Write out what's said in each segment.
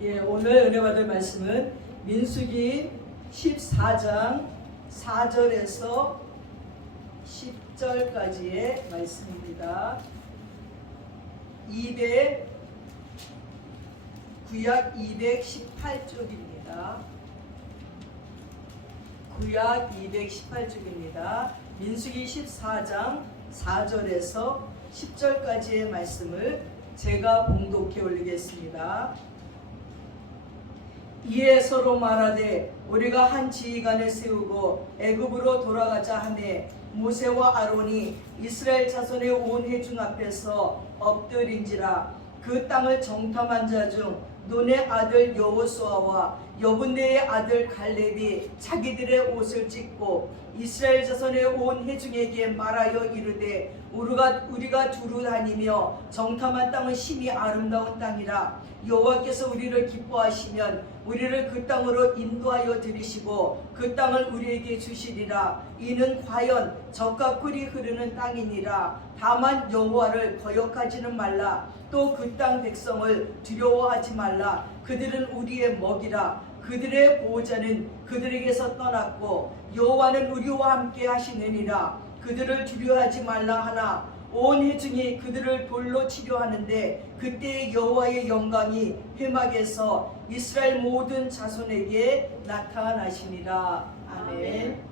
오늘 은혜 받을 말씀은 민수기 14장 4절에서 10절까지의 말씀입니다. 구약 218쪽입니다. 구약 218쪽입니다. 민수기 14장 4절에서 10절까지의 말씀을 제가 봉독해 올리겠습니다. 이에 서로 말하되 우리가 한 지휘관을 세우고 애굽으로 돌아가자 하매 모세와 아론이 이스라엘 자손의 온 회중 앞에서 엎드린지라. 그 땅을 정탐한 자 중 눈의 아들 여호수아와 여분네의 아들 갈렙이 자기들의 옷을 찢고 이스라엘 자손의 온 회중에게 말하여 이르되 우리가 두루 다니며 정탐한 땅은 심히 아름다운 땅이라. 여호와께서 우리를 기뻐하시면 우리를 그 땅으로 인도하여 들이시고 그 땅을 우리에게 주시리라. 이는 과연 젖과 꿀이 흐르는 땅이니라. 다만 여호와를 거역하지는 말라. 또 그 땅 백성을 두려워하지 말라. 그들은 우리의 먹이라. 그들의 보호자는 그들에게서 떠났고 여호와는 우리와 함께 하시느니라. 그들을 두려워하지 말라 하나 온 회중이 그들을 돌로 치려 하는데 그때 여호와의 영광이 회막에서 이스라엘 모든 자손에게 나타나시니라. 아멘.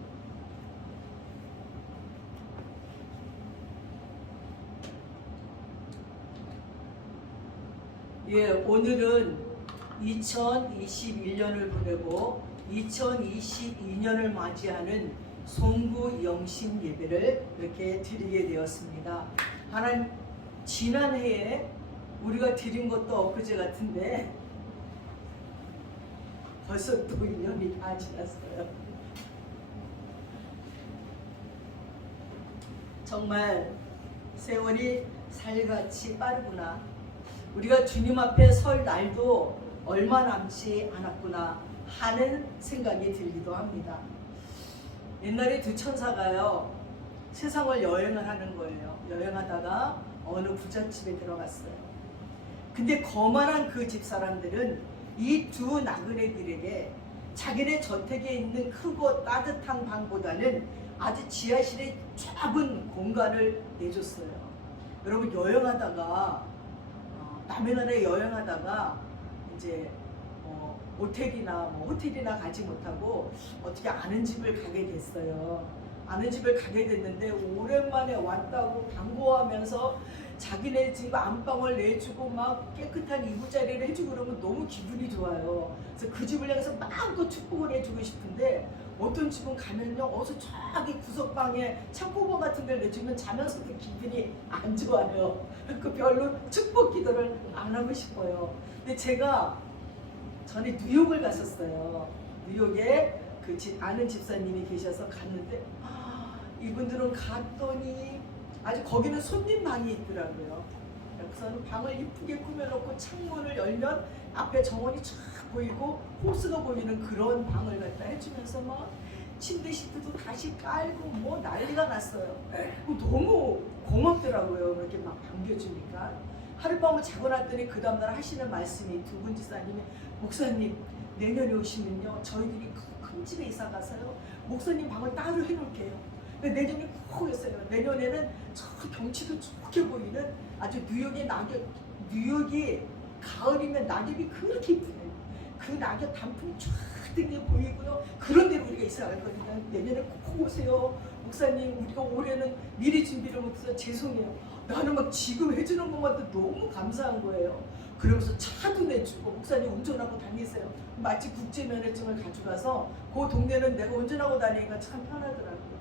오늘은 2021년을 보내고 2022년을 맞이하는 송구 영신 예배를 이렇게 드리게 되었습니다. 하나님, 지난해에 우리가 드린 것도 엊그제 같은데 벌써 또 1년이 다 지났어요. 정말 세월이 살같이 빠르구나. 우리가 주님 앞에 설 날도 얼마 남지 않았구나 하는 생각이 들기도 합니다. 옛날에 두 천사가요, 세상을 여행을 하는 거예요. 여행하다가 어느 부잣집에 들어갔어요. 근데 거만한 그 집사람들은 이 두 나그네들에게 자기네 저택에 있는 크고 따뜻한 방보다는 아주 지하실의 좁은 공간을 내줬어요. 여러분, 여행하다가 남의 나라에 여행하다가 이제 모텔이나 호텔이나 가지 못하고 어떻게 아는 집을 가게 됐어요. 아는 집을 가게 됐는데 오랜만에 왔다고 반가워하면서 자기네 집 안방을 내주고 막 깨끗한 이부자리를 해주고 그러면 너무 기분이 좋아요. 그래서 그 집을 향해서 마음껏 축복을 해주고 싶은데 어떤 집은 가면요, 어서 저기 구석방에 창고방 같은 데를 내주면 자면서도 기분이 안 좋아요. 그 별로 축복 기도를 안 하고 싶어요. 근데 제가 전에 뉴욕을 갔었어요. 뉴욕에 그 아는 집사님이 계셔서 갔는데 이분들은 갔더니 아주 거기는 손님 방이 있더라고요. 그래서는 방을 이쁘게 꾸며놓고 창문을 열면 앞에 정원이 쫙 보이고 호수가 보이는 그런 방을 갖다 해주면서 막 침대 시트도 다시 깔고 뭐 난리가 났어요. 너무 고맙더라고요. 그렇게 막 반겨주니까. 하룻밤을 자고 났더니 그 다음날 하시는 말씀이, 두 분 집사님이, 목사님 내년에 오시면요 저희들이 큰 집에 이사 가서요 목사님 방을 따로 해놓을게요. 내년에 꼭 했어요. 내년에는 저 경치도 좋게 보이는 아주 뉴욕의 낙엽, 뉴욕이 가을이면 낙엽이 그렇게 이쁘네요. 그 낙엽 단풍이 쫙 등에 보이고요. 그런 데로 우리가 이사 갈 거니까 내년에 꼭 오세요. 목사님, 우리가 올해는 미리 준비를 못해서 죄송해요. 나는 막 지금 해주는 것만도 너무 감사한 거예요. 그러면서 차도 내주고 목사님 운전하고 다니세요. 마치 국제면허증을 가져가서 그 동네는 내가 운전하고 다니니까 참 편하더라고요.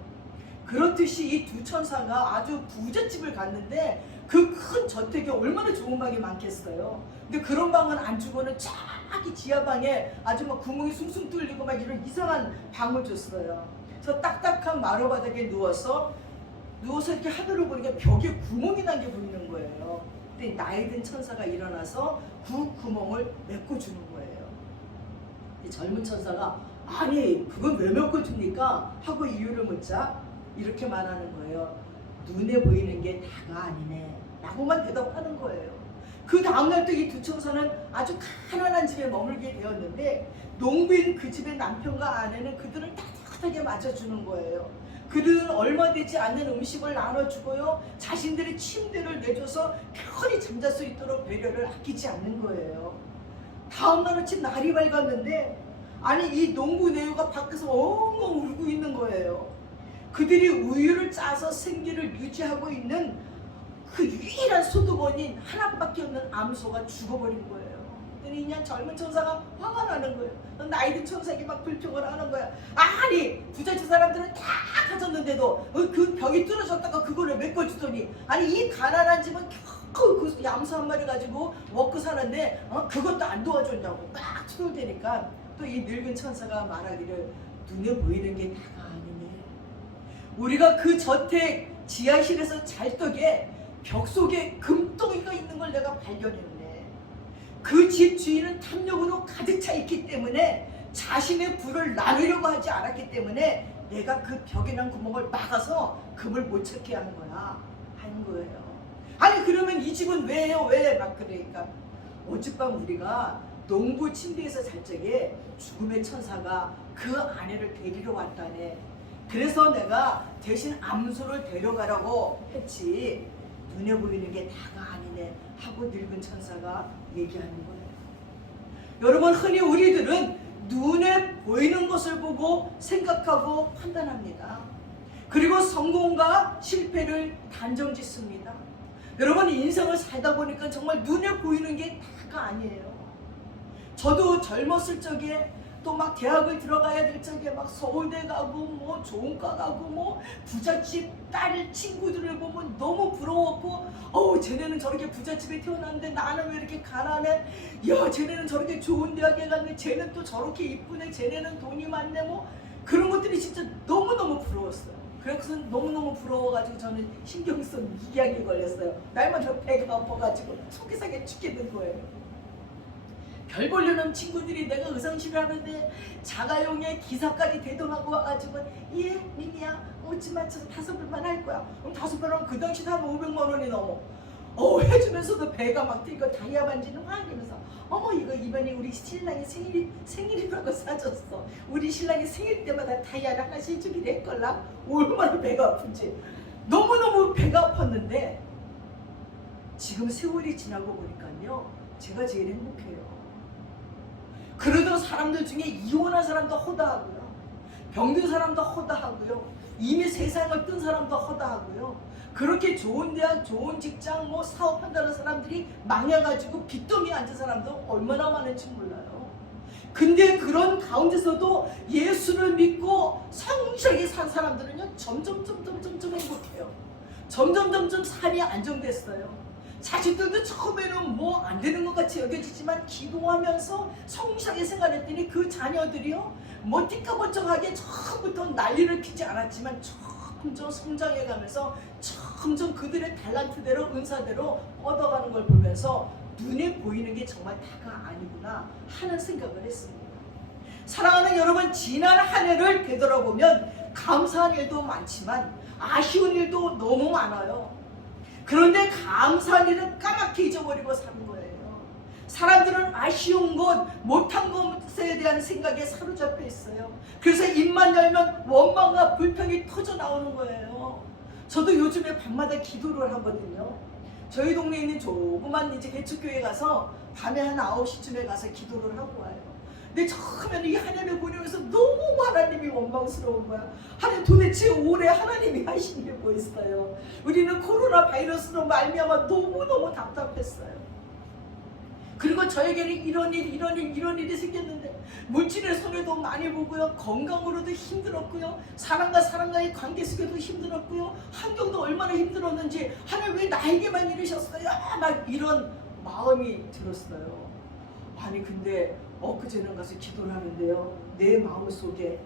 그렇듯이 이 두 천사가 아주 부잣집을 갔는데 그 큰 저택에 얼마나 좋은 방이 많겠어요. 근데 그런 방은 안 주고는 저기 지하방에 아주 막 구멍이 숭숭 뚫리고 막 이런 이상한 방을 줬어요. 그래서 딱딱한 마루바닥에 누워서 이렇게 하늘을 보니까 벽에 구멍이 난 게 보이는 거예요. 근데 나이 든 천사가 일어나서 그 구멍을 메꿔주는 거예요. 이 젊은 천사가 아니 그건 왜 메꿔줍니까? 하고 이유를 묻자 이렇게 말하는 거예요. 눈에 보이는 게 다가 아니네 라고만 대답하는 거예요. 그 다음날 또 이 두 천사는 아주 가난한 집에 머물게 되었는데 농부인 그 집의 남편과 아내는 그들을 따뜻하게 맞아주는 거예요. 그들은 얼마 되지 않는 음식을 나눠주고요, 자신들의 침대를 내줘서 편히 잠잘 수 있도록 배려를 아끼지 않는 거예요. 다음날 아침 날이 밝았는데 아니 이 농부 내유가 밖에서 엉엉 울고 있는 거예요. 그들이 우유를 짜서 생기를 유지하고 있는 그 유일한 소득원인 하나밖에 없는 암소가 죽어버린 거예요. 그랬더니 그냥 젊은 천사가 화가 나는 거예요. 나이든 천사에게 막 불평을 하는 거야. 아니 부잣집 사람들은 다 가졌는데도 그 벽이 뚫어졌다가 그거를 메꿔주더니 아니 이 가난한 집은 겨우 그 암소 한 마리 가지고 먹고 사는데 그것도 안 도와줬냐고 딱 투덜대니까 또 이 늙은 천사가 말하기를 눈에 보이는 게 다가 아니네. 우리가 그 저택 지하실에서 잘 적에 벽 속에 금덩이가 있는 걸 내가 발견했네. 그 집 주인은 탐욕으로 가득 차 있기 때문에 자신의 부를 나누려고 하지 않았기 때문에 내가 그 벽에 난 구멍을 막아서 금을 못 찾게 한 거야. 하는 거예요. 아니 그러면 이 집은 왜요? 왜? 막 그러니까 어젯밤 우리가 농부 침대에서 잘 적에 죽음의 천사가 그 아내를 데리러 왔다네. 그래서 내가 대신 암소를 데려가라고 했지 눈에 보이는 게 다가 아니네 하고 늙은 천사가 얘기하는 거예요. 여러분 흔히 우리들은 눈에 보이는 것을 보고 생각하고 판단합니다. 그리고 성공과 실패를 단정짓습니다. 여러분 인생을 살다 보니까 정말 눈에 보이는 게 다가 아니에요. 저도 젊었을 적에 또 막 대학을 들어가야 될 적에 막 서울대 가고 뭐 좋은 과 가고 뭐 부잣집 딸 친구들을 보면 너무 부러웠고 쟤네는 저렇게 부잣집에 태어났는데 나는 왜 이렇게 가난해? 야 쟤네는 저렇게 좋은 대학에 갔네. 쟤는 또 저렇게 이쁘네. 쟤네는 돈이 많네. 뭐 그런 것들이 진짜 너무너무 부러웠어요. 그래서 너무너무 부러워가지고 저는 신경성 미기양이 걸렸어요. 날마다 배가 아파가지고 속이상해 죽겠는 거예요. 별 보려는 친구들이 내가 의상실을 하는데 자가용에 기사까지 대동하고 와가지고 예 미미야 옷좀 맞춰서 5불만 할 거야. 그럼 5불은 그 당시 한 500만 원이 넘어. 해주면서도 배가 막 뛰고 다이아 반지는 화내면서 어머 이거 이번에 우리 신랑이 생일이라고 사줬어. 우리 신랑이 생일 때마다 다이아를 하나씩 해주기로 했걸라. 얼마나 배가 아픈지. 너무너무 배가 아팠는데 지금 세월이 지나고 보니까요 제가 제일 행복해요. 그러던 사람들 중에 이혼한 사람도 허다하고요, 병든 사람도 허다하고요, 이미 세상을 뜬 사람도 허다하고요, 그렇게 좋은 대학 좋은 직장 뭐 사업한다는 사람들이 망해가지고 빚더미에 앉은 사람도 얼마나 많은지 몰라요. 근데 그런 가운데서도 예수를 믿고 성실하게 산 사람들은요 점점 행복해요. 점점 삶이 안정됐어요. 자식들도 처음에는 뭐 안 되는 것 같이 여겨지지만 기도하면서 성실하게 생활했더니 그 자녀들이요 뭐 띠까번쩍하게 처음부터 난리를 피지 않았지만 점점 성장해가면서 점점 그들의 달란트대로 은사대로 얻어가는 걸 보면서 눈에 보이는 게 정말 다가 아니구나 하는 생각을 했습니다. 사랑하는 여러분, 지난 한 해를 되돌아보면 감사한 일도 많지만 아쉬운 일도 너무 많아요. 그런데 감사한 일은 까맣게 잊어버리고 사는 거예요. 사람들은 아쉬운 것, 못한 것에 대한 생각에 사로잡혀 있어요. 그래서 입만 열면 원망과 불평이 터져 나오는 거예요. 저도 요즘에 밤마다 기도를 하거든요. 저희 동네에 있는 조그만 이제 개척교회 가서 밤에 한 9시쯤에 가서 기도를 하고 와요. 근데 처음에는 이 하나님을 보려면서 너무 하나님이 원망스러운 거야. 하나님 도대체 올해 하나님이 하신 게 뭐 있어요? 우리는 코로나 바이러스로 말미암아 너무너무 답답했어요. 그리고 저에게는 이런 일이 생겼는데 물질의 손해도 많이 보고요, 건강으로도 힘들었고요, 사람과 사람과의 관계 속에도 힘들었고요, 환경도 얼마나 힘들었는지 하나님 왜 나에게만 이러셨어요? 막 이런 마음이 들었어요. 아니 근데 엊그제는 가서 기도를 하는데요, 내 마음속에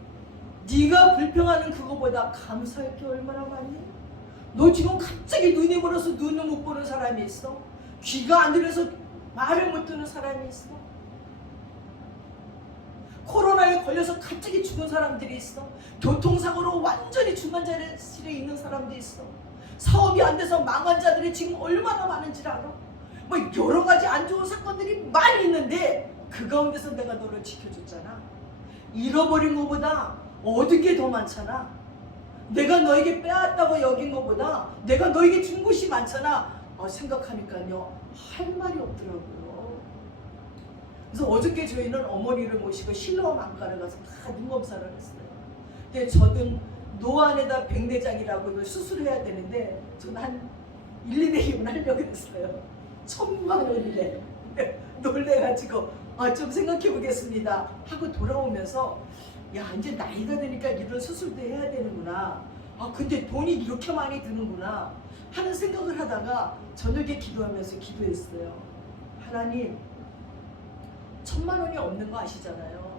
네가 불평하는 그거보다 감사할 게 얼마나 많니? 너 지금 갑자기 눈이 멀어서 눈을 못 보는 사람이 있어? 귀가 안 들려서 말을 못 듣는 사람이 있어? 코로나에 걸려서 갑자기 죽은 사람들이 있어? 교통사고로 완전히 중환자실에 있는 사람도 있어? 사업이 안 돼서 망한 자들이 지금 얼마나 많은지 알아? 뭐 여러 가지 안 좋은 사건들이 많이 있는데 그 가운데서 내가 너를 지켜줬잖아. 잃어버린 것보다 얻은 게 더 많잖아. 내가 너에게 빼앗다고 여긴 것보다 내가 너에게 준 것이 많잖아. 생각하니까요 할 말이 없더라고요. 그래서 어저께 저희는 어머니를 모시고 실로암 안과를 가서 다 눈검사를 했어요. 근데 저는 노안에다 백내장이라고 이걸 수술해야 되는데 저는 한 1, 2개월만 하려고 했어요. 1,000,000원이래. 놀래가지고 좀 생각해 보겠습니다 하고 돌아오면서 야 이제 나이가 드니까 이런 수술도 해야 되는구나. 근데 돈이 이렇게 많이 드는구나 하는 생각을 하다가 저녁에 기도하면서 기도했어요. 하나님 1,000,000원이 없는 거 아시잖아요.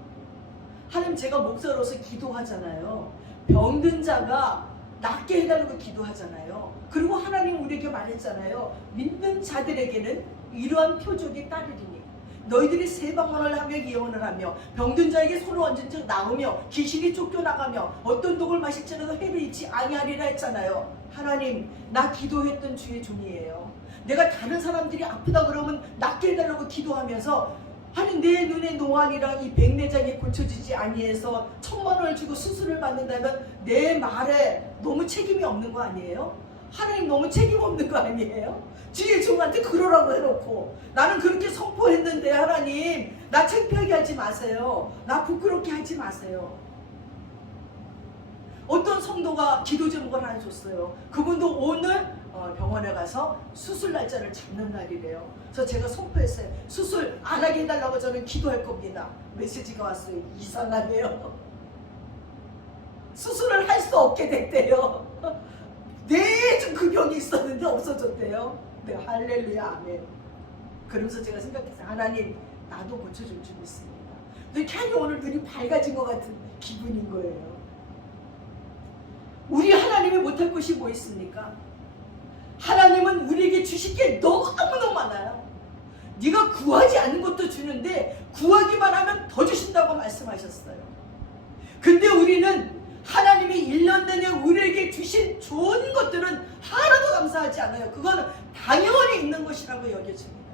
하나님 제가 목사로서 기도하잖아요. 병든 자가 낫게 해달라고 기도하잖아요. 그리고 하나님 우리에게 말했잖아요. 믿는 자들에게는 이러한 표적이 따르리니 너희들이 세방언을 하며 예언을 하며 병든 자에게 손을 얹은 즉 나으며 귀신이 쫓겨나가며 어떤 독을 마실지라도 해를 잃지 아니하리라 했잖아요. 하나님 나 기도했던 주의 종이에요. 내가 다른 사람들이 아프다 그러면 낫게 해달라고 기도하면서 아니 내 눈에 노안이랑 이 백내장이 고쳐지지 아니해서 1,000,000원을 주고 수술을 받는다면 내 말에 너무 책임이 없는 거 아니에요? 하나님 너무 책임 없는 거 아니에요? 주의 종한테 그러라고 해놓고 나는 그렇게 선포했는데 하나님 나 창피하게 하지 마세요. 나 부끄럽게 하지 마세요. 어떤 성도가 기도 제목을 하나 줬어요. 그분도 오늘 병원에 가서 수술 날짜를 잡는 날이래요. 그래서 제가 선포했어요. 수술 안 하게 해달라고 저는 기도할 겁니다. 메시지가 왔어요. 이상하네요. 수술을 할 수 없게 됐대요. 내좀 그 병이 있었는데 없어졌대요. 네, 할렐루야 아멘. 그러면서 제가 생각했어요. 하나님 나도 고쳐줄 줄 믿습니다. 이렇게 하니 오늘 눈이 밝아진 것 같은 기분인 거예요. 우리 하나님이 못할 것이 뭐 있습니까? 하나님은 우리에게 주실 게 너무너무 많아요. 네가 구하지 않는 것도 주는데 구하기만 하면 더 주신다고 말씀하셨어요. 근데 우리는 하나님이 1년 내내 우리에게 주신 좋은 것들은 하나도 감사하지 않아요. 그거는 당연히 있는 것이라고 여겨집니다.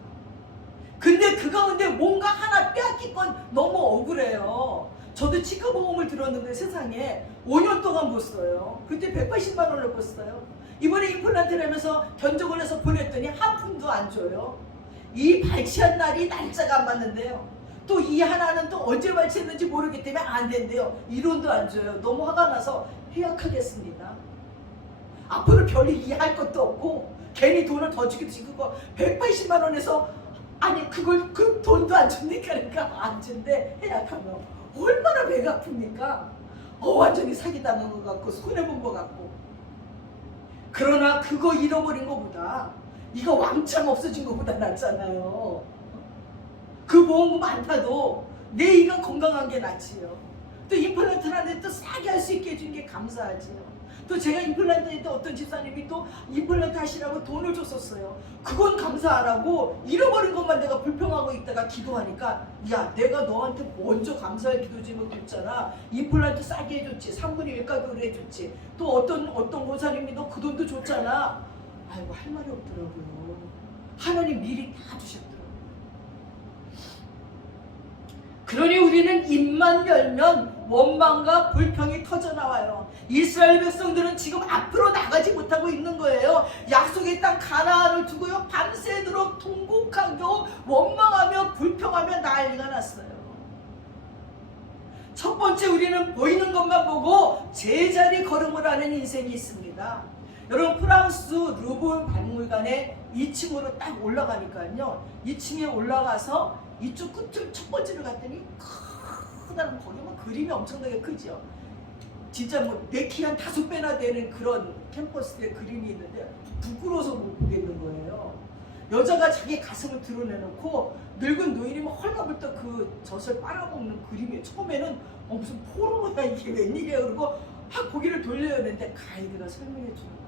근데 그 가운데 뭔가 하나 빼앗긴 건 너무 억울해요. 저도 치과보험을 들었는데 세상에 5년 동안 못 써요. 그때 180만 원을 못 써요. 이번에 임플란트를 하면서 견적을 해서 보냈더니 한 푼도 안 줘요. 이 발치한 날이 날짜가 안 맞는데요. 또 이 하나는 또 언제 발치했는지 모르기 때문에 안 된대요. 이론도 안 줘요. 너무 화가 나서 해약하겠습니다. 앞으로 별이 이해할 것도 없고 괜히 돈을 더 주기도 지고 180만 원에서 아니 그걸 그 돈도 안 줍니까? 그러니까 안 준대. 해약하면 얼마나 배가 아픕니까? 완전히 사기당한 것 같고 손해본 것 같고. 그러나 그거 잃어버린 것보다 이거 왕창 없어진 것보다 낫잖아요. 그 보험금 안 타도 내 이가 건강한 게 낫지요. 또 임플란트를 하는데 또 싸게 할 수 있게 해준 게 감사하지요. 또 제가 임플란트 했는데 어떤 집사님이 또 임플란트 하시라고 돈을 줬었어요. 그건 감사 안 하고 잃어버린 것만 내가 불평하고 있다가 기도하니까 야 내가 너한테 먼저 감사할 기도 제목 줬잖아. 임플란트 싸게 해줬지. 3분의 1 가격으로 해줬지. 또 어떤 고사님이 너 그 돈도 줬잖아. 아이고 할 말이 없더라고요. 하나님 미리 다 주셨더라고요. 그러니 우리는 입만 열면 원망과 불평이 터져나와요. 이스라엘 백성들은 지금 앞으로 나가지 못하고 있는 거예요. 약속의 땅 가나안을 두고요 밤새도록 통곡하고 원망하며 불평하며 난리가 났어요. 첫 번째 우리는 보이는 것만 보고 제자리 걸음을 하는 인생이 있습니다. 여러분 프랑스 루브르 박물관에 2층으로 딱 올라가니까요 2층에 올라가서 이쪽 끝을 첫 번째로 갔더니 크다는 거기 뭐 그림이 엄청나게 크죠. 진짜 뭐 내 키 한 5배나 되는 그런 캠퍼스에 그림이 있는데 부끄러워서 못 보겠는 거예요. 여자가 자기 가슴을 드러내놓고 늙은 노인이 막 헐가불떡 그 젖을 빨아먹는 그림이에요. 처음에는 무슨 포로야 이게 웬일이야 그러고 막 고개를 돌려야 되는데 가이드가 설명해 주는 거예요.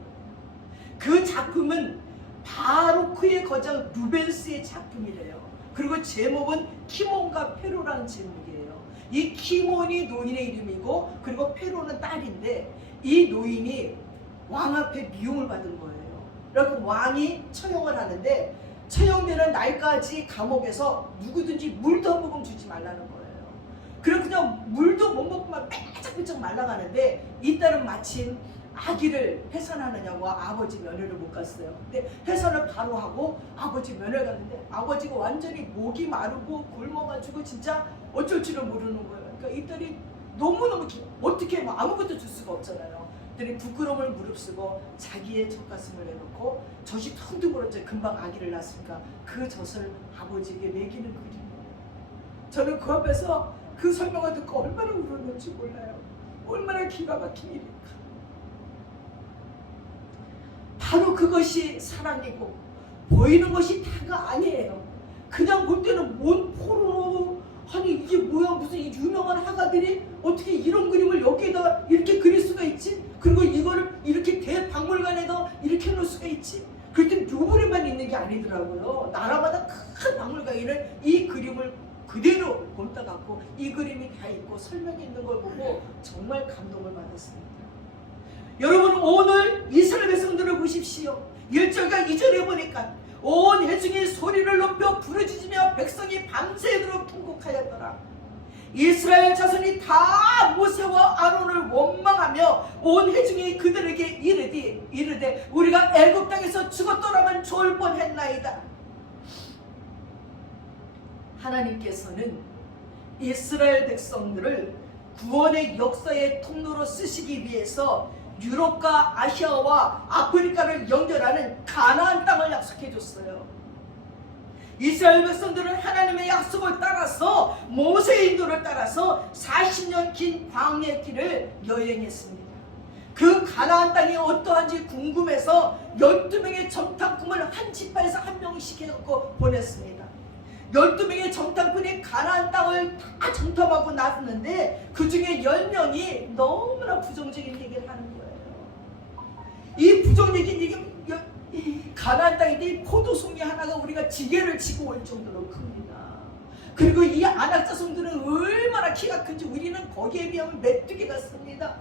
그 작품은 바로크의 거장 루벤스의 작품이래요. 그리고 제목은 키몬과 페로라는 제목이에요. 이 키몬이 노인의 이름이고 그리고 페로는 딸인데 이 노인이 왕 앞에 미움을 받은 거예요. 그래서 왕이 처형을 하는데 처형되는 날까지 감옥에서 누구든지 물도 한 모금 주지 말라는 거예요. 그럼 그냥 물도 못 먹고만 빼짝빼짝 말라가는데 이 딸은 마침 아기를 해산하느냐고 아버지 면회를 못 갔어요. 근데 해산을 바로 하고 아버지 면회 갔는데 아버지가 완전히 목이 마르고 굶어가지고 진짜 어쩔 줄을 모르는 거예요. 그러니까 이 딸이 너무너무 어떻게 뭐 아무것도 줄 수가 없잖아요. 그랬더니 부끄러움을 무릅쓰고 자기의 젖가슴을 내놓고 젖이 텅 벌어져 금방 아기를 낳았으니까 그 젖을 아버지에게 먹이는 그림이에요. 저는 그 앞에서 그 설명을 듣고 얼마나 울었는지 몰라요. 얼마나 기가 막힌 일일까. 바로 그것이 사랑이고 보이는 것이 다가 아니에요. 그냥 볼 때는 뭔 포로 아니 이게 뭐야 무슨 이 유명한 화가들이 어떻게 이런 그림을 여기에다 이렇게 그릴 수가 있지? 그리고 이거를 이렇게 대박물관에다 이렇게 놓을 수가 있지? 그랬더니 루브르만 있는 게 아니더라고요. 나라마다 큰 박물관에는 이 그림을 그대로 본따 갖고 이 그림이 다 있고 설명이 있는 걸 보고 정말 감동을 받았습니다. 여러분 오늘 이스라엘 백성들을 보십시오. 1절과 2절에 보니까 온 회중이 소리를 높여 부르짖으며 백성이 밤새도록 통곡하였더라. 이스라엘 자손이 다 모세와 아론을 원망하며 온 회중이 그들에게 이르되 우리가 애굽 땅에서 죽었더라면 좋을 뻔했나이다. 하나님께서는 이스라엘 백성들을 구원의 역사의 통로로 쓰시기 위해서 유럽과 아시아와 아프리카를 연결하는 가나안 땅을 약속해 줬어요. 이스라엘 백성들은 하나님의 약속을 따라서 모세의 인도를 따라서 40년 긴 광야의 길을 여행했습니다. 그 가나안 땅이 어떠한지 궁금해서 12명의 정탐꾼을 한 지파에서 한 명씩 해갖고 보냈습니다. 12명의 정탐꾼이 가나안 땅을 다 정탐하고 나섰는데 그 중에 10명이 너무나 부정적인 얘기를 하는 거예요. 이 부정적인 얘기 가나안 땅인데 이 포도송이 하나가 우리가 지게를 치고 올 정도로 큽니다. 그리고 이 안악자손들은 얼마나 키가 큰지 우리는 거기에 비하면 메뚜기 같습니다.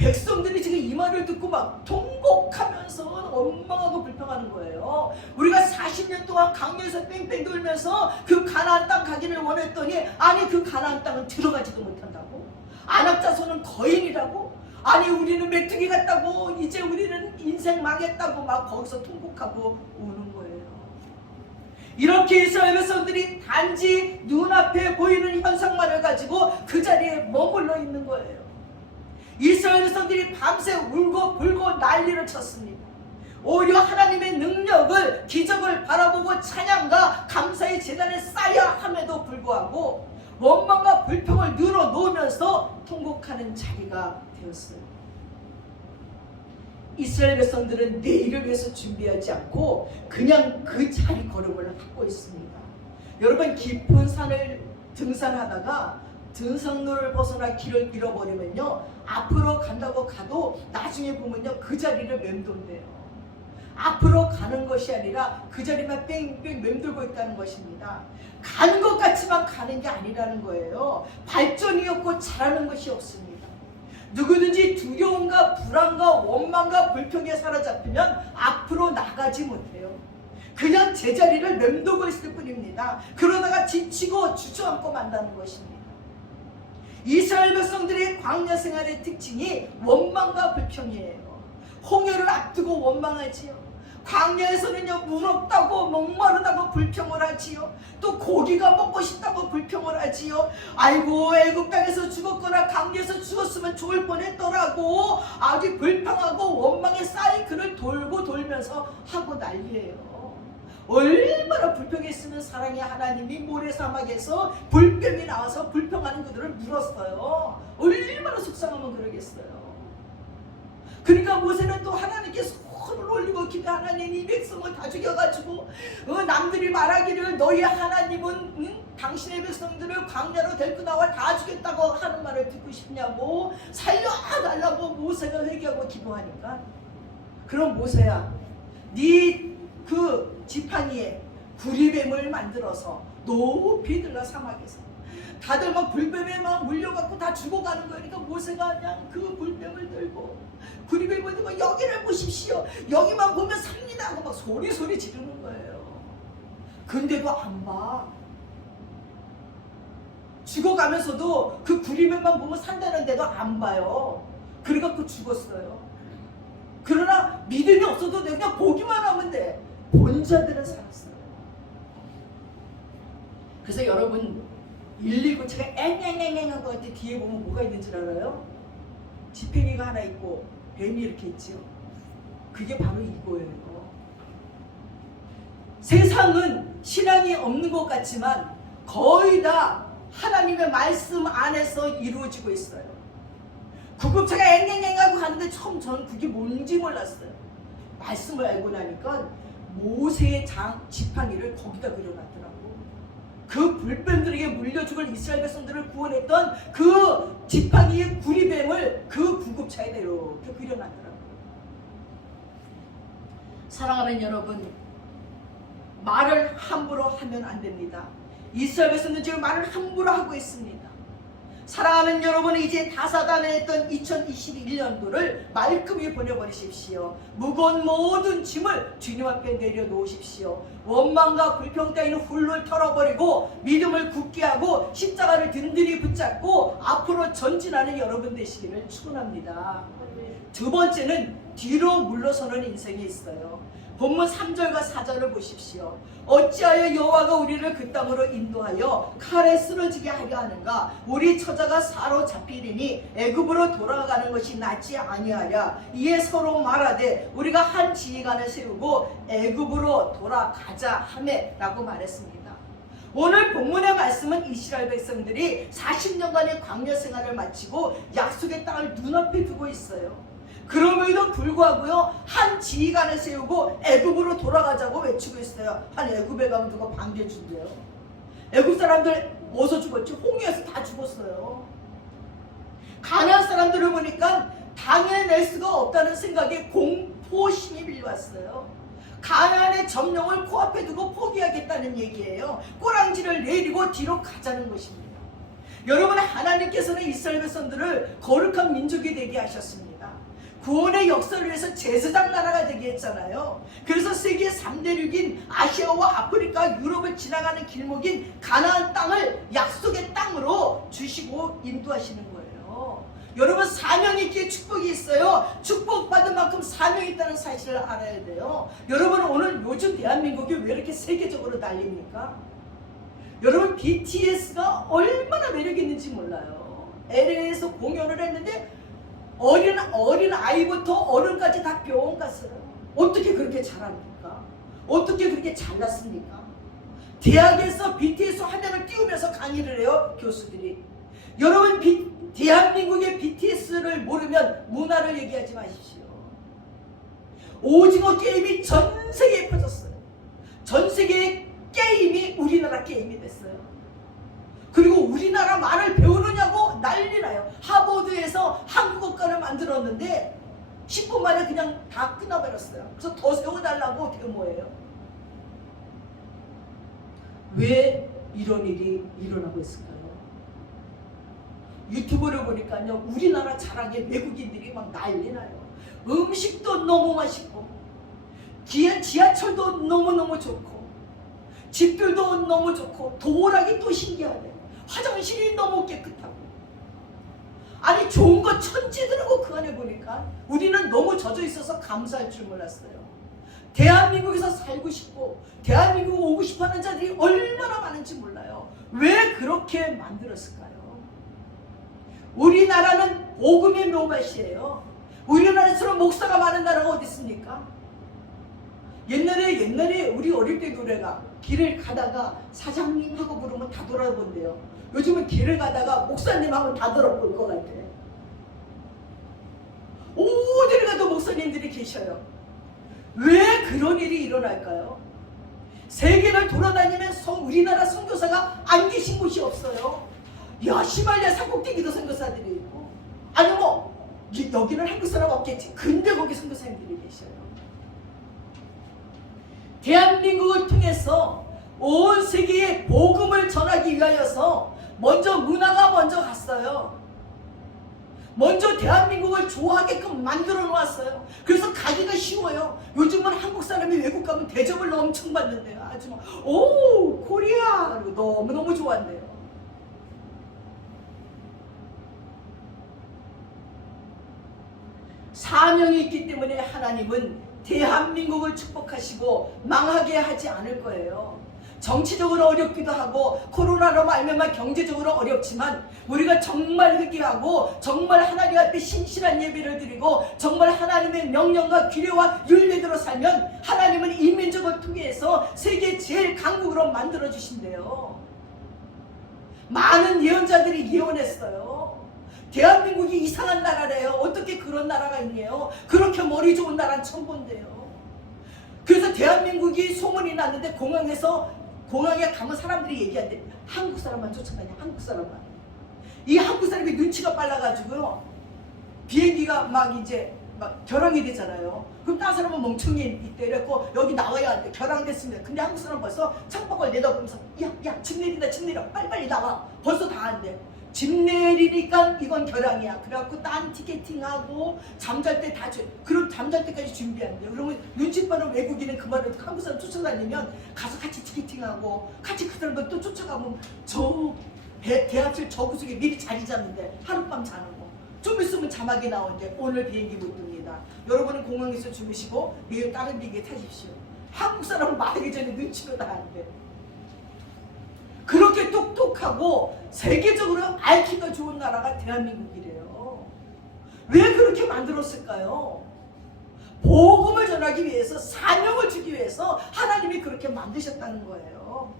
백성들이 지금 이 말을 듣고 막 통곡하면서 원망하고 불평하는 거예요. 우리가 40년 동안 강류에서 뺑뺑 돌면서 그 가나안 땅 가기를 원했더니 아니 그 가나안 땅은 들어가지도 못한다고? 안악자손은 거인이라고? 아니 우리는 메뚜기 같다고? 이제 우리는 인생 망했다고 막 거기서 통곡하고 우는 거예요. 이렇게 이스라엘 백성들이 단지 눈앞에 보이는 현상만을 가지고 그 자리에 머물러 있는 거예요. 이스라엘 백성들이 밤새 울고 불고 난리를 쳤습니다. 오히려 하나님의 능력을 기적을 바라보고 찬양과 감사의 제단에 쌓여야 함에도 불구하고 원망과 불평을 늘어놓으면서 통곡하는 자리가 되었어요. 이스라엘 백성들은 내일을 위해서 준비하지 않고 그냥 그 자리 걸음을 하고 있습니다. 여러분 깊은 산을 등산하다가 등산로를 벗어나 길을 잃어버리면요 앞으로 간다고 가도 나중에 보면요 그 자리를 맴돈대요. 앞으로 가는 것이 아니라 그 자리만 뺑뺑 맴돌고 있다는 것입니다. 가는 것 같지만 가는 게 아니라는 거예요. 발전이 없고 잘하는 것이 없습니다. 누구든지 두려움과 불안과 원망과 불평에 사로잡히면 앞으로 나가지 못해요. 그냥 제자리를 맴돌고 있을 뿐입니다. 그러다가 지치고 주저앉고 만다는 것입니다. 이스라엘 백성들의 광야 생활의 특징이 원망과 불평이에요. 홍해를 앞두고 원망하지요. 광야에서는요 물 없다고 목마르다고 불평을 하지요. 또 고기가 먹고 싶다고 불평을 하지요. 아이고 애굽 땅에서 죽었거나 광야에서 죽었으면 좋을 뻔했더라고 아주 불평하고 원망의 사이클을 돌고 돌면서 하고 난리예요. 얼마나 불평했으면 사랑의 하나님이 모래사막에서 불뱀이 나와서 불평하는 그들을 물었어요. 얼마나 속상하면 그러겠어요. 그러니까 모세는 또 하나님께 손을 올리고 기도 하나님 이 백성을 다 죽여가지고 남들이 말하기를 너희 하나님은 당신의 백성들을 광야로 데리고 나와 다 죽였다고 하는 말을 듣고 싶냐고 살려달라고 모세가 회개하고 기도하니까 그럼 모세야 네 그 지팡이에 구리뱀을 만들어서 높이 들라 사막에서 다들 막 불뱀에 막 물려갖고 다 죽어가는 거니까 모세가 그냥 그 불뱀을 들고 구리뱀을 들고 여기를 보십시오 여기만 보면 삽니다 하고 막 소리 지르는 거예요. 근데도 안 봐. 죽어가면서도 그 구리면만 보면 산다는데도 안 봐요. 그래갖고 죽었어요. 그러나 믿음이 없어도 그냥 보기만 하면 돼. 본 자들은 살았어요. 그래서 여러분 119 제가 앵앵앵앵 하고 할 때 뒤에 보면 뭐가 있는 줄 알아요? 지팽이가 하나 있고 뱀이 이렇게 있지요. 그게 바로 이거예요. 세상은 신앙이 없는 것 같지만 거의 다 하나님의 말씀 안에서 이루어지고 있어요. 구급차가 앵앵앵하고 가는데 처음 저는 그게 뭔지 몰랐어요. 말씀을 알고 나니까 모세의 지팡이를 거기다 그려놨더라고. 그 불뱀들에게 물려 죽을 이스라엘 백성들을 구원했던 그 지팡이의 구리뱀을 그 구급차에다 이렇게 그려놨더라고요. 사랑하는 여러분, 말을 함부로 하면 안 됩니다. 이스라엘 백성들은 지금 말을 함부로 하고 있습니다. 사랑하는 여러분은 이제 다사다난했던 2021년도를 말끔히 보내버리십시오. 무거운 모든 짐을 주님 앞에 내려놓으십시오. 원망과 불평 따위는 훌훌 털어버리고 믿음을 굳게 하고 십자가를 든든히 붙잡고 앞으로 전진하는 여러분 되시기를 축원합니다. 두 번째는 뒤로 물러서는 인생이 있어요. 본문 3절과 4절을 보십시오. 어찌하여 여호와가 우리를 그 땅으로 인도하여 칼에 쓰러지게 하려 하는가? 우리 처자가 사로잡히리니 애굽으로 돌아가는 것이 낫지 아니하랴. 이에 서로 말하되 우리가 한 지휘관을 세우고 애굽으로 돌아가자 하매 라고 말했습니다. 오늘 본문의 말씀은 이스라엘 백성들이 40년간의 광야 생활을 마치고 약속의 땅을 눈앞에 두고 있어요. 그럼에도 불구하고요, 한 지휘관을 세우고 애굽으로 돌아가자고 외치고 있어요. 아니, 애굽에 가면 누가 반겨준대요. 애굽 사람들 어디서 죽었지? 홍해에서 다 죽었어요. 가나안 사람들을 보니까 당해낼 수가 없다는 생각에 공포심이 밀려왔어요. 가나안의 점령을 코앞에 두고 포기하겠다는 얘기예요. 꼬랑지를 내리고 뒤로 가자는 것입니다. 여러분, 하나님께서는 이스라엘 백성들을 거룩한 민족이 되게 하셨습니다. 구원의 역사를 위해서 제사장 나라가 되게 했잖아요. 그래서 세계 3대륙인 아시아와 아프리카, 유럽을 지나가는 길목인 가나안 땅을 약속의 땅으로 주시고 인도하시는 거예요. 여러분, 사명이 있기에 축복이 있어요. 축복받은 만큼 사명이 있다는 사실을 알아야 돼요. 여러분, 오늘 요즘 대한민국이 왜 이렇게 세계적으로 난립니까? 여러분, BTS가 얼마나 매력 있는지 몰라요. LA에서 공연을 했는데 어린 아이부터 어른까지 다 병원 갔어요. 어떻게 그렇게 잘합니까? 어떻게 그렇게 잘났습니까? 대학에서 BTS 화면을 띄우면서 강의를 해요, 교수들이. 여러분, 대한민국의 BTS를 모르면 문화를 얘기하지 마십시오. 오징어 게임이 전 세계에 퍼졌어요. 전 세계의 게임이 우리나라 게임이 됐어요. 그리고 우리나라 말을 배우느냐고 난리나요. 하버드에서 한국어과를 만들었는데 10분 만에 그냥 다 끊어버렸어요. 그래서 더 세워달라고 데모예요. 왜 이런 일이 일어나고 있을까요? 유튜브를 보니까요, 우리나라 자랑에 외국인들이 막 난리나요. 음식도 너무 맛있고, 지하철도 너무너무 좋고, 집들도 너무 좋고, 도락이 또 신기하네. 화장실이 너무 깨끗하고, 아니 좋은 거 천지더라고. 그 안에 보니까 우리는 너무 젖어 있어서 감사할 줄 몰랐어요. 대한민국에서 살고 싶고 대한민국 오고 싶어 하는 자들이 얼마나 많은지 몰라요. 왜 그렇게 만들었을까요? 우리나라는 복음의 묘밭이에요. 우리나라처럼 목사가 많은 나라가 어디 있습니까? 옛날에 우리 어릴 때 노래가 길을 가다가 사장님 하고 부르면 다 돌아본대요. 요즘은 길을 가다가 목사님 하면 다 돌아볼 것 같아. 어디를 가도 목사님들이 계셔요. 왜 그런 일이 일어날까요? 세계를 돌아다니면 우리나라 선교사가 안 계신 곳이 없어요. 야, 시말리아 산꼭대기도 선교사들이 있고, 아니 뭐 여기는 한국 사람 없겠지. 근데 거기 선교사님들이 계셔요. 대한민국을 통해서 온 세계에 복음을 전하기 위하여서 먼저 문화가 먼저 갔어요. 먼저 대한민국을 좋아하게끔 만들어 놓았어요. 그래서 가기가 쉬워요. 요즘은 한국 사람이 외국 가면 대접을 엄청 받는데요. 아주 막 오 코리아 그리고 너무너무 좋아한대요. 사명이 있기 때문에 하나님은 대한민국을 축복하시고 망하게 하지 않을 거예요. 정치적으로 어렵기도 하고 코로나로 말미암아 경제적으로 어렵지만 우리가 정말 회개하고 정말 하나님 앞에 신실한 예배를 드리고 정말 하나님의 명령과 규례와 윤리대로 살면 하나님은 이 민족을 통해서 세계 제일 강국으로 만들어 주신대요. 많은 예언자들이 예언했어요. 대한민국이 이상한 나라래요. 어떻게 그런 나라가 있네요. 그렇게 머리 좋은 나라는 처음 본대요. 그래서 대한민국이 소문이 났는데 공항에 가면 사람들이 얘기한대. 한국 사람만 쫓아다녀. 한국 사람만. 이 한국 사람이 눈치가 빨라가지고요. 비행기가 막 결항이 되잖아요. 그럼 다른 사람은 멍청이 있대. 그래갖고 여기 나와야 한대. 결항됐습니다. 근데 한국 사람은 벌써 창밖을 내다보면서 야 집 내린다 집 내려 빨리빨리 나와. 벌써 다 한대. 집 내리니까 이건 결항이야. 그래갖고 딴 티켓팅하고 잠잘 때 다 그럼 잠잘 때까지 준비한대요. 그러면 눈치 빠른 외국인은 그 말을 한국 사람 쫓아다니면 가서 같이 티켓팅하고 같이 그 사람들 또 쫓아가면 저 대합실 저 구석에 미리 자리 잡는데 하룻밤 자는 거. 좀 있으면 자막이 나오는데 오늘 비행기 못 듭니다. 여러분은 공항에서 주무시고 내일 다른 비행기에 타십시오. 한국 사람은 말하기 전에 눈치가 다 안 돼. 그렇게 똑똑하고 세계적으로 앓기가 좋은 나라가 대한민국이래요. 왜 그렇게 만들었을까요? 복음을 전하기 위해서, 사명을 주기 위해서 하나님이 그렇게 만드셨다는 거예요.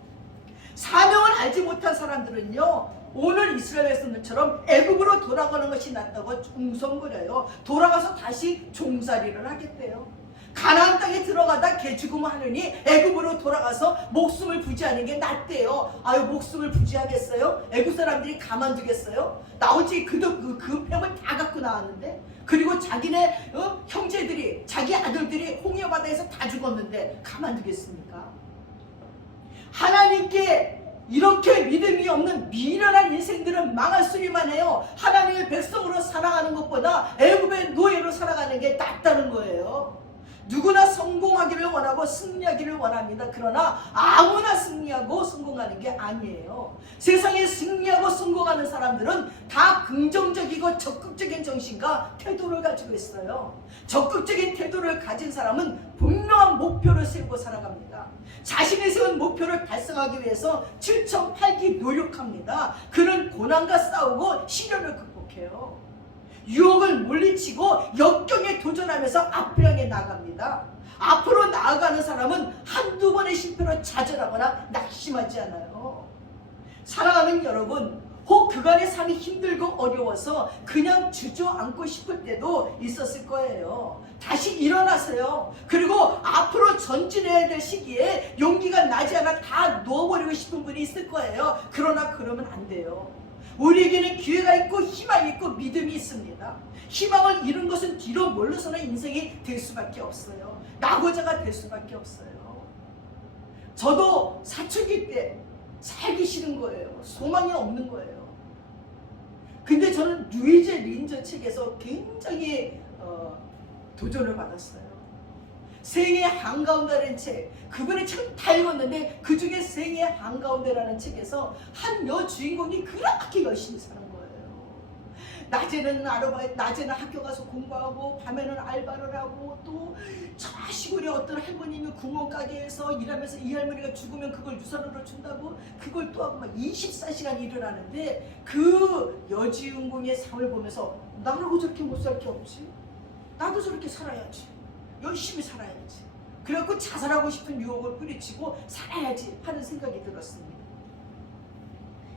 사명을 알지 못한 사람들은요, 오늘 이스라엘에서처럼 애굽으로 돌아가는 것이 낫다고 웅성거려요. 돌아가서 다시 종살이를 하겠대요. 가나안 땅에 들어가다 개죽음 하느니 애굽으로 돌아가서 목숨을 부지하는 게 낫대요. 아유, 목숨을 부지하겠어요? 애굽 사람들이 가만두겠어요? 나오지 그 뱀을 다 갖고 나왔는데, 그리고 자기네 형제들이, 자기 아들들이 홍해 바다에서 다 죽었는데 가만두겠습니까? 하나님께 이렇게 믿음이 없는 미련한 인생들은 망할 수리만 해요. 하나님의 백성으로 살아가는 것보다 애굽의 노예로 살아가는 게 낫다는 거예요. 누구나 성공하기를 원하고 승리하기를 원합니다. 그러나 아무나 승리하고 성공하는 게 아니에요. 세상에 승리하고 성공하는 사람들은 다 긍정적이고 적극적인 정신과 태도를 가지고 있어요. 적극적인 태도를 가진 사람은 분명한 목표를 세우고 살아갑니다. 자신이 세운 목표를 달성하기 위해서 7,8기 노력합니다. 그는 고난과 싸우고 시련을 극복해요. 유혹을 물리치고 역경에 도전하면서 앞을 향해 나갑니다. 앞으로 나아가는 사람은 한두 번의 실패로 좌절하거나 낙심하지 않아요. 사랑하는 여러분, 혹 그간의 삶이 힘들고 어려워서 그냥 주저앉고 싶을 때도 있었을 거예요. 다시 일어나세요. 그리고 앞으로 전진해야 될 시기에 용기가 나지 않아 다 놓아버리고 싶은 분이 있을 거예요. 그러나 그러면 안 돼요. 우리에게는 기회가 있고 희망이 있고 믿음이 있습니다. 희망을 잃은 것은 뒤로 물러서는 인생이 될 수밖에 없어요. 낙오자가 될 수밖에 없어요. 저도 사춘기 때 살기 싫은 거예요. 소망이 없는 거예요. 근데 저는 루이제 린저 책에서 굉장히 도전을 받았어요. 생의 한가운데라는 책, 그분의 책을 다 읽었는데 그 중에 생의 한가운데라는 책에서 한 여주인공이 그렇게 열심히 사는 거예요. 낮에는 낮에는 학교 가서 공부하고 밤에는 알바를 하고 또 저 시골에 어떤 할머니는 구멍가게에서 일하면서 이 할머니가 죽으면 그걸 유산으로 준다고 그걸 또 하고 막 24시간 일을 하는데 그 여주인공의 삶을 보면서 나라고 저렇게 못 살 게 없지? 나도 저렇게 살아야지. 열심히 살아야지. 그래갖고 자살하고 싶은 유혹을 뿌리치고 살아야지 하는 생각이 들었습니다.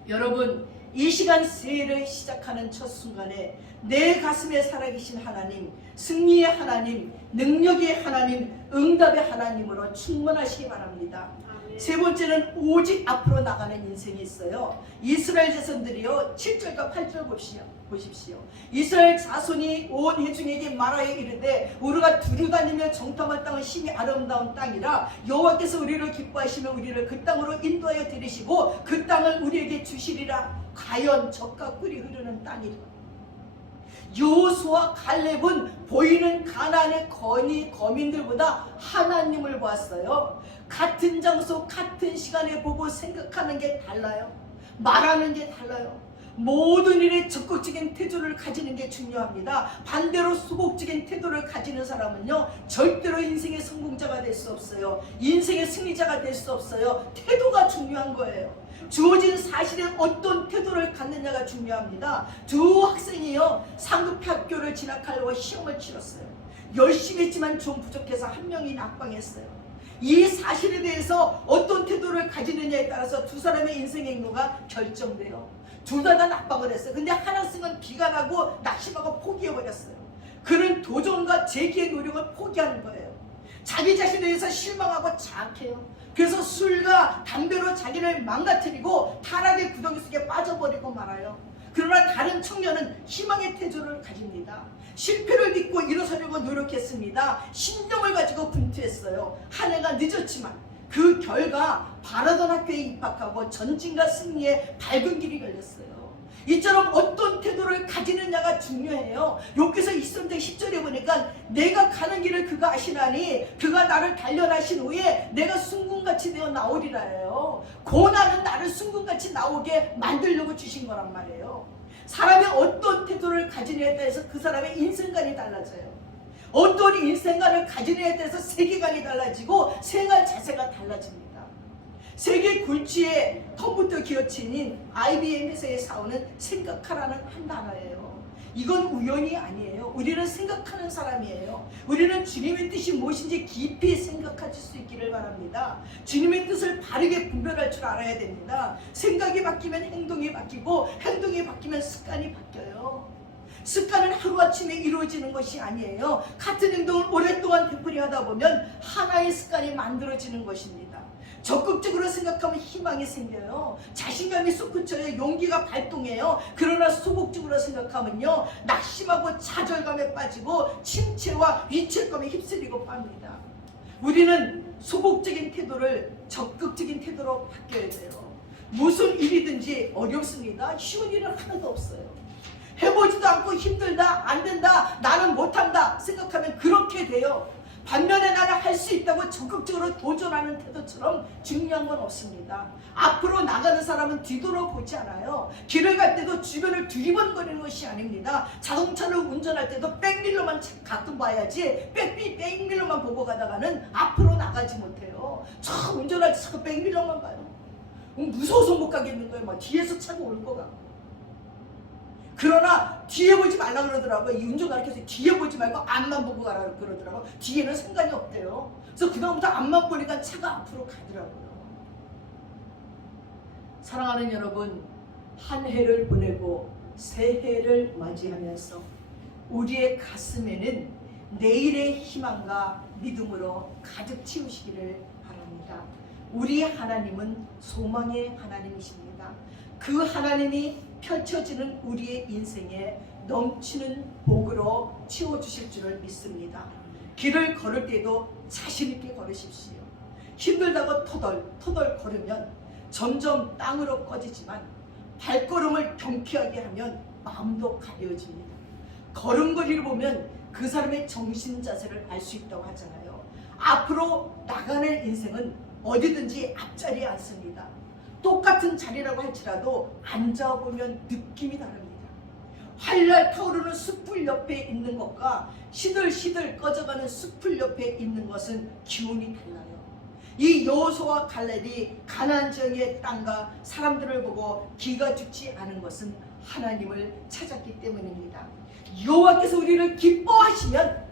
여러분, 이 시간 새해를 시작하는 첫 순간에 내 가슴에 살아계신 하나님, 승리의 하나님, 능력의 하나님, 응답의 하나님으로 충만하시기 바랍니다. 세 번째는 오직 앞으로 나가는 인생이 있어요. 이스라엘 자손들이요, 7절과 8절 보십시오. 이스라엘 자손이 온 회중에게 말하여 이르되 우리가 두루다니며 정탐할 땅은 심히 아름다운 땅이라 여호와께서 우리를 기뻐하시며 우리를 그 땅으로 인도하여 들이시고 그 땅을 우리에게 주시리라. 과연 젖과 꿀이 흐르는 땅이라. 여호수아와 갈렙은 보이는 가나안의 거민들보다 하나님을 보았어요. 같은 장소 같은 시간에 보고 생각하는 게 달라요. 말하는 게 달라요. 모든 일에 적극적인 태도를 가지는 게 중요합니다. 반대로 소극적인 태도를 가지는 사람은요, 절대로 인생의 성공자가 될 수 없어요. 인생의 승리자가 될 수 없어요. 태도가 중요한 거예요. 주어진 사실에 어떤 태도를 갖느냐가 중요합니다. 두 학생이요, 상급 학교를 진학하려고 시험을 치렀어요. 열심히 했지만 좀 부족해서 한 명이 낙방했어요. 이 사실에 대해서 어떤 태도를 가지느냐에 따라서 두 사람의 인생의 행로가 결정돼요. 둘 다 낙방을 했어요. 근데 한 학생은 비관하고 낙심하고 포기해버렸어요. 그는 도전과 재기의 노력을 포기하는 거예요. 자기 자신에 대해서 실망하고 자학해요. 그래서 술과 담배로 자기를 망가뜨리고 타락의 구덩이 속에 빠져버리고 말아요. 그러나 다른 청년은 희망의 태도를 가집니다. 실패를 믿고 일어서려고 노력했습니다. 신념을 가지고 분투했어요. 한 해가 늦었지만 그 결과 바라던 학교에 입학하고 전진과 승리의 밝은 길이 열렸어요. 이처럼 어떤 태도를 가지느냐가 중요해요. 욥기서 23장 10절에 보니까 내가 가는 길을 그가 아시나니 그가 나를 단련하신 후에 내가 순금같이 되어 나오리라 해요. 고난은 나를 순금같이 나오게 만들려고 주신 거란 말이에요. 사람이 어떤 태도를 가지느냐에 따라서 그 사람의 인생관이 달라져요. 어떤 인생관을 가지느냐에 따라서 세계관이 달라지고 생활 자세가 달라집니다. 세계 굴지의 컴퓨터 기업체인 IBM 회사의 사원은 생각하라는 한 단어예요. 이건 우연이 아니에요. 우리는 생각하는 사람이에요. 우리는 주님의 뜻이 무엇인지 깊이 생각하실 수 있기를 바랍니다. 주님의 뜻을 바르게 분별할 줄 알아야 됩니다. 생각이 바뀌면 행동이 바뀌고 행동이 바뀌면 습관이 바뀌어요. 습관은 하루아침에 이루어지는 것이 아니에요. 같은 행동을 오랫동안 되풀이하다 보면 하나의 습관이 만들어지는 것입니다. 적극적으로 생각하면 희망이 생겨요. 자신감이 솟구쳐요. 용기가 발동해요. 그러나 소극적으로 생각하면요, 낙심하고 좌절감에 빠지고 침체와 위축감에 휩쓸리고 빱니다. 우리는 소극적인 태도를 적극적인 태도로 바뀌어야 돼요. 무슨 일이든지 어렵습니다. 쉬운 일은 하나도 없어요. 해보지도 않고 힘들다, 안 된다, 나는 못한다 생각하면 그렇게 돼요. 반면에 나는 할 수 있다고 적극적으로 도전하는 태도처럼 중요한 건 없습니다. 앞으로 나가는 사람은 뒤돌아보지 않아요. 길을 갈 때도 주변을 두리번거리는 것이 아닙니다. 자동차를 운전할 때도 백밀러만 가끔 봐야지 백밀러만 보고 가다가는 앞으로 나가지 못해요. 참 운전할 때 자꾸 백밀러만 봐요. 무서워서 못 가겠는 거예요. 막 뒤에서 차가 올 거 같고. 그러나 뒤에 보지 말라 그러더라고요. 이 운전 가르쳐서 뒤에 보지 말고 앞만 보고 가라 그러더라고요. 뒤에는 상관이 없대요. 그래서 그다음부터 앞만 보니까 차가 앞으로 가더라고요. 사랑하는 여러분, 한 해를 보내고 새해를 맞이하면서 우리의 가슴에는 내일의 희망과 믿음으로 가득 채우시기를 바랍니다. 우리 하나님은 소망의 하나님이십니다. 그 하나님이 펼쳐지는 우리의 인생에 넘치는 복으로 채워주실 줄을 믿습니다. 길을 걸을 때도 자신 있게 걸으십시오. 힘들다고 터덜 걸으면 점점 땅으로 꺼지지만 발걸음을 경쾌하게 하면 마음도 가벼워집니다. 걸음걸이를 보면 그 사람의 정신 자세를 알 수 있다고 하잖아요. 앞으로 나가는 인생은 어디든지 앞자리에 앉습니다. 똑같은 자리라고 할지라도 앉아보면 느낌이 다릅니다. 활활 타오르는 숯불 옆에 있는 것과 시들시들 꺼져가는 숯불 옆에 있는 것은 기운이 달라요. 이 여호수아와 갈렙이 가나안 지역의 땅과 사람들을 보고 기가 죽지 않은 것은 하나님을 찾았기 때문입니다. 여호와께서 우리를 기뻐하시면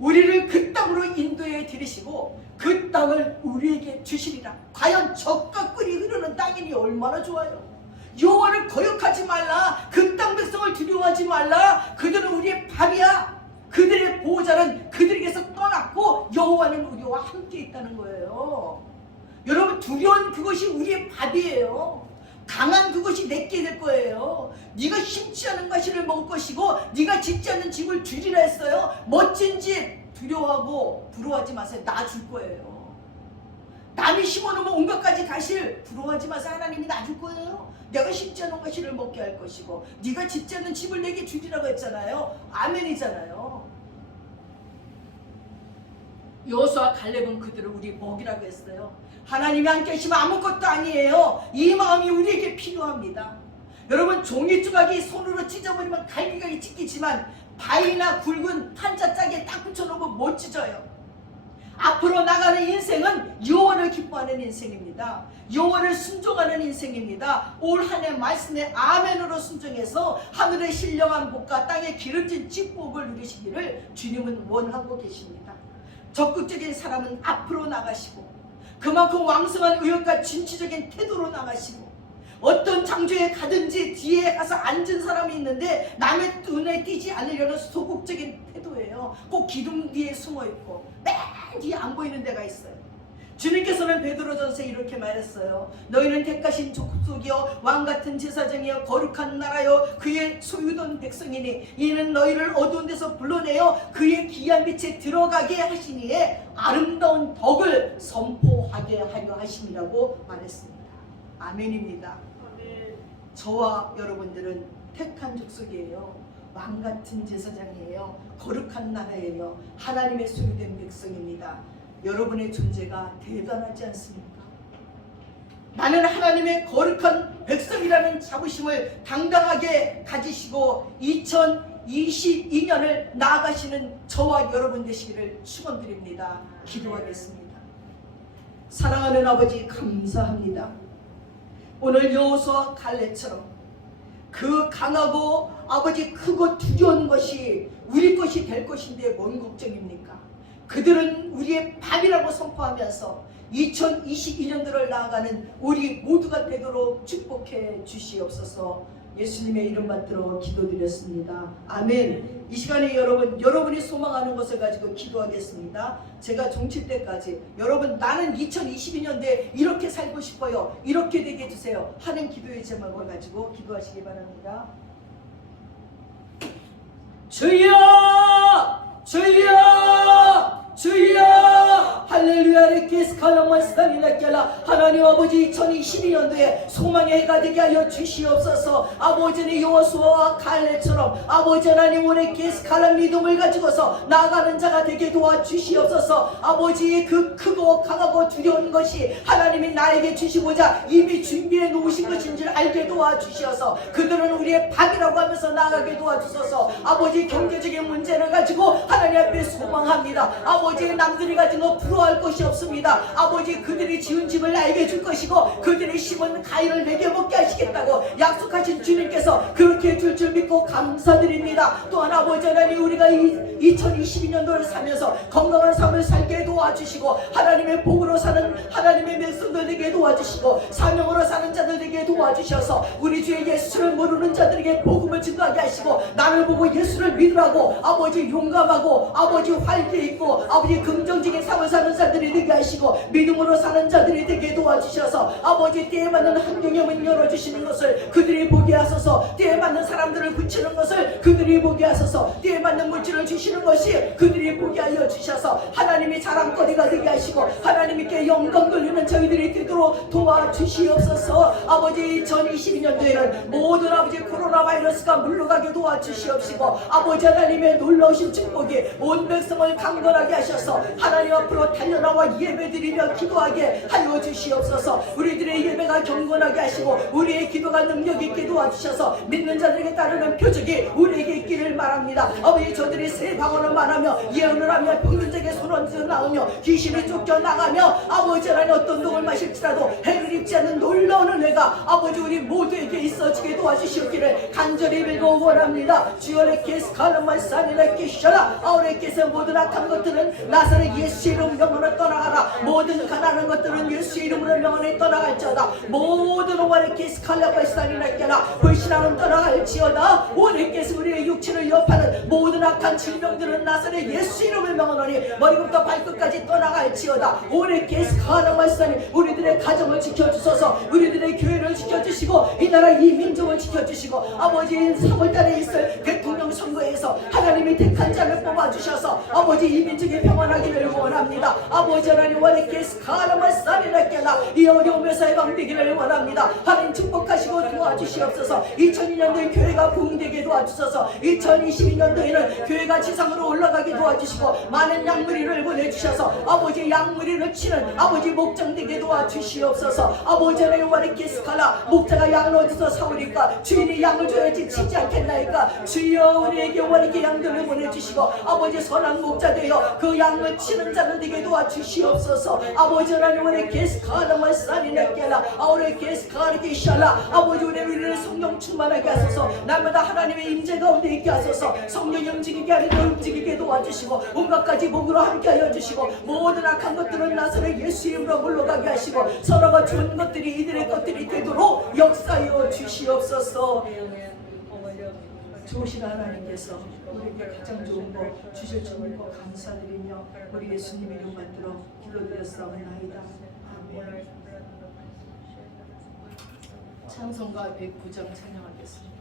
우리를 그 땅으로 인도해 들이시고 그 땅을 우리에게 주시리라. 과연 젖과 꿀이 흐르는 땅이니 얼마나 좋아요. 여호와를 거역하지 말라. 그 땅 백성을 두려워하지 말라. 그들은 우리의 밥이야. 그들의 보호자는 그들에게서 떠났고 여호와는 우리와 함께 있다는 거예요. 여러분, 두려운 그것이 우리의 밥이에요. 강한 그것이 내게 될 거예요. 네가 힘치 않은 가시를 먹을 것이고 네가 짓지 않는 집을 주리라 했어요. 멋진 집 두려워하고 부러워하지 마세요. 나 줄 거예요. 남이 심어놓으면 온 것까지 가실. 부러워하지 마세요. 하나님이 놔줄 거예요. 내가 심지 않은 것을 먹게 할 것이고 네가 짓지 않는 집을 내게 주리라고 했잖아요. 아멘이잖아요. 여호수아 갈렙은 그들을 우리 먹이라고 했어요. 하나님이 함께 하시면 아무것도 아니에요. 이 마음이 우리에게 필요합니다. 여러분, 종이 조각이 손으로 찢어버리면 갈기갈기 찢기지만 바위나 굵은 판자짝에 딱 붙여놓으면 못 찢어요. 앞으로 나가는 인생은 여호와를 기뻐하는 인생입니다. 여호와를 순종하는 인생입니다. 올 한 해 말씀에 아멘으로 순종해서 하늘의 신령한 복과 땅의 기름진 축복을 누리시기를 주님은 원하고 계십니다. 적극적인 사람은 앞으로 나가시고 그만큼 왕성한 의욕과 진취적인 태도로 나가시고 어떤 장소에 가든지 뒤에 가서 앉은 사람이 있는데 남의 눈에 띄지 않으려는 소극적인 태도예요. 꼭 기둥 뒤에 숨어있고 맨 뒤에 안 보이는 데가 있어요. 주님께서는 베드로전서에 이렇게 말했어요. 너희는 택하신 족속이요 왕같은 제사장이요 거룩한 나라요 그의 소유된 백성이니 이는 너희를 어두운 데서 불러내어 그의 귀한 빛에 들어가게 하시니에 아름다운 덕을 선포하게 하려 하심이라고 말했습니다. 아멘입니다. 아멘. 저와 여러분들은 택한 족속이에요. 왕같은 제사장이에요. 거룩한 나라예요. 하나님의 소유된 백성입니다. 여러분의 존재가 대단하지 않습니까? 나는 하나님의 거룩한 백성이라는 자부심을 당당하게 가지시고 2022년을 나아가시는 저와 여러분 되시기를 축원드립니다. 기도하겠습니다. 사랑하는 아버지, 감사합니다. 오늘 여호수아 갈렙처럼 그 강하고 아버지 크고 두려운 것이 우리 것이 될 것인데 뭔 걱정입니까? 그들은 우리의 밥이라고 선포하면서 2022년도를 나아가는 우리 모두가 되도록 축복해 주시옵소서. 예수님의 이름 받들어 기도드렸습니다. 아멘. 이 시간에 여러분이 소망하는 것을 가지고 기도하겠습니다. 제가 종칠 때까지 여러분, 나는 2022년도에 이렇게 살고 싶어요, 이렇게 되게 해주세요 하는 기도의 제목을 가지고 기도하시기 바랍니다. 주여! 주여! 주여! 할렐루야. 하나님 아버지, 2022년도에 소망의 해가 되게 하여 주시옵소서. 아버지는 여호수아와 갈렙처럼 아버지 하나님 오래 게스칼란 믿음을 가지고서 나아가는 자가 되게 도와주시옵소서. 아버지의 그 크고 강하고 두려운 것이 하나님이 나에게 주시고자 이미 준비해 놓으신 것인 줄 알게 도와주시어서 그들은 우리의 밥이라고 하면서 나아가게 도와주소서. 아버지, 경제적인 문제를 가지고 하나님 앞에 소망합니다. 아버지, 남들이 가진 거 부러워할 것이 없습니다. 아버지, 그들이 지은 집을 나에게 줄 것이고 그들이 심은 가위를 내게 먹게 하시겠다고 약속하신 주님께서 그렇게 해줄 줄 믿고 감사드립니다. 또한 아버지 하나님, 우리가 2022년도를 살면서 건강한 삶을 살게 도와주시고 하나님의 복으로 사는 하나님의 백성들 되게 도와주시고 사명으로 사는 자들 되게 도와주셔서 우리 주의 예수를 모르는 자들에게 복음을 증거하게 하시고 나를 보고 예수를 믿으라고 아버지 용감하고 아버지 활기 있고 아버지 긍정적인 삶을 사는 자들이 되게 하시고 믿음으로 사는 자들이 되게 도와주셔서 아버지, 때에 맞는 환경의 문 열어주시는 것을 그들이 보게 하소서. 때에 맞는 사람들을 붙이는 것을 그들이 보게 하소서. 때에 맞는 물질을 주시는 것이 그들이 보게 하여 주셔서 하나님이 자랑거리가 되게 하시고 하나님께 영광 돌리는 저희들이 되도록 도와주시옵소서. 아버지, 2022년도에는 모든 아버지 코로나 바이러스가 물러가게 도와주시옵시고 아버지 하나님의 놀라우신 축복이 온 백성을 강건하게 하셔서 하나님 앞으로 달려나와 예배드리며 기도하게 하여 주시옵소서. 우리들의 예배가 경건하게 하시고 우리의 기도가 능력 있게 도와주셔서 믿는 자들에게 따르는 표적이 우리에게 있기를 바랍니다. 아버지, 저들이 새 방언을 말하며 예언을 하며 평균적인 손언지를 나오며 귀신이 쫓겨나가며 아버지 하나님 어떤 독을 마실지라도 해를 입지 않는 놀라운 은혜가 아버지 우리 모두에게 있어지게 도와주시옵기를 간절히 빌고 원합니다. 주여레케스 칼라마산이레케셔라 아우레케스 모든 악한 것들은 나사렛 예수 이름 명으로 떠나가라. 모든 가난한 것들은 예수 이름으로 명언에 떠나갈지어다. 모든 오마레케스 칼라마산이레케라 불신앙은 떠나갈지어다. 오레케스 우리의 육체를 위협하는 모든 악한 질병들은 나사렛 예수 이름을 명언하니 머리부터 발끝까지 떠나갈지어다. 오레케스 칼라마산이 우리들의 가정을 지켜주소서. 우리들의 교회를 지켜주시고 이 나라 이 민족을 지켜주시고 아버지, 3월달에 있을 대통령 대통령 선거에서 하나님이 택한 자를 뽑아주셔서 아버지 이 민족이 평안하기를 원합니다. 아버지 하나님 원하께 스카라마 사리라께라 이 어려움에서 해방되기를 원합니다. 하나님 축복하시고 도와주시옵소서. 2002년도에 교회가 부흥되게 도와주셔서 2022년도에는 교회가 지상으로 올라가게 도와주시고 많은 양무리를 보내주셔서 아버지 양무리를 치는 아버지 목장 되게 도와주시옵소서. 아버지 하나님 원하께 스카라 목자가 양을 어디서 사오리까 주인이 양을 줘야지 치지 않겠나이까 주여 우리에게 원하께 양들을 보내주시고 아버지 선한 목자 되어 그 양을 치는 자는 되게 도와주시옵소서. 아버지 하나님 원하께 스카라마 사리라께라 아우레 게스카르게 샬라 아버지 우리를 성령 충만하게 하소서. 날마다 하나님의 임재 가운데 있게 하소서. 성령이 움직이게 하리라 움직이게 도와주시고 온갖 가지 복으로 함께하여 주시고 모든 악한 것들은 나사렛 예수 이름으로 물러가게 하시고 서로가 좋은 것들이 이들의 것들이 되도록 역사하여 주시옵소서. 좋으신 하나님께서 우리에게 가장 좋은 거 주실 줄 믿고 감사드리며 우리 예수님 이름 받들어 기도드렸사옵나이다. 아멘. 찬송가 109장 찬양하겠습니다.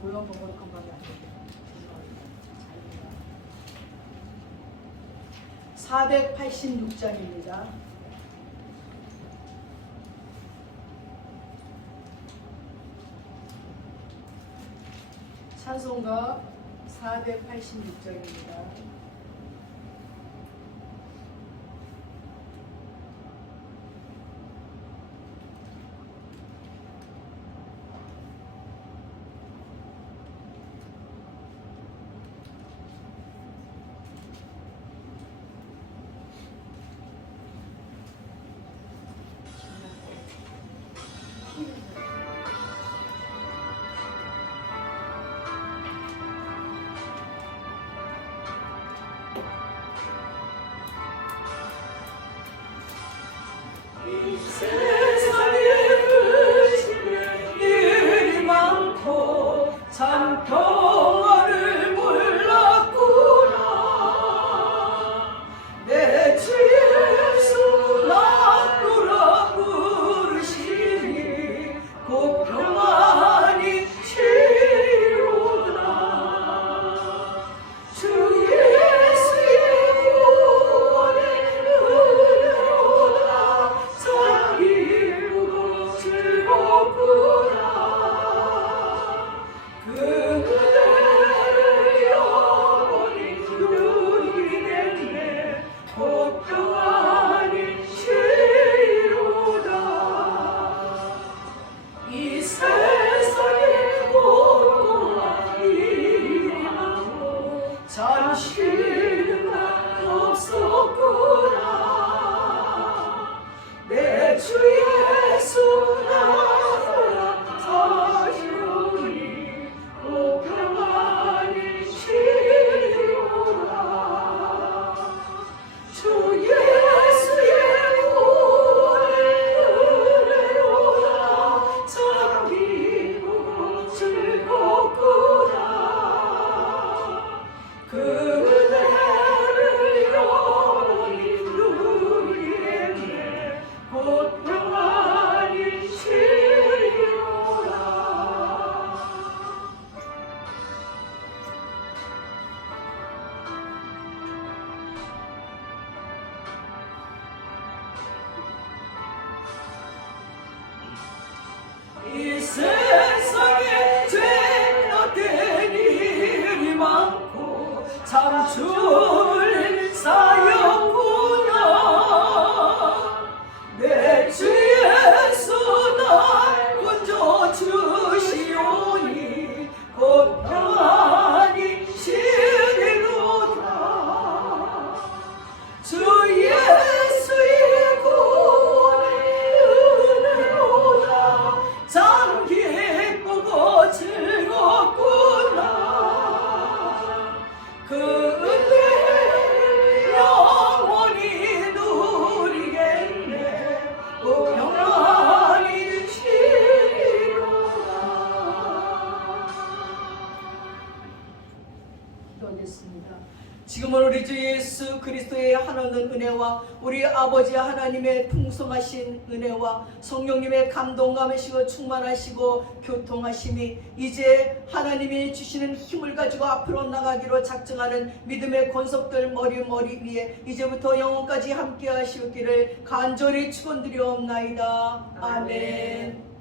고용 번호로 건강이 안 되게 486장입니다. 찬송가 486장입니다. 세상에 일이 많고 참 평화를 몰랐구나. 내 주 예수 나노라 부르시니 곧 평안이 치료다. 주 예수의 구원의 은혜로다. 기쁘고 즐겁구나. 그 은혜를 영원히 누리겠네. 곧 평안이 치료다. 이 세상에 고통과 일하고 잠시는 없었구나. 내 주 예수 나라 사시오니 곧 평안이 치료다. 주 예수의 구원의 은혜로다. 참 기쁘고 즐겁구나. 그 은혜를 영원히 누리겠네. 곧 평안이 치료라. 이 세상에 죄악된 일이 많고 참 줄린 사역구나. 내 주 예수 날 건져 주시오니 곧 평안이 치리로다. 주 예수의 구원의 은혜로다. 참 기쁘고 즐겁구나. 그 은혜 그리스도의 하나님 은혜와 우리 아버지 하나님의 풍성하신 은혜와 성령님의 감동감하시고 충만하시고 교통하심이 이제 하나님이 주시는 힘을 가지고 앞으로 나가기로 작정하는 믿음의 권속들 머리 위에 이제부터 영원까지 함께 하시옵기를 간절히 축원드리옵나이다. 아멘.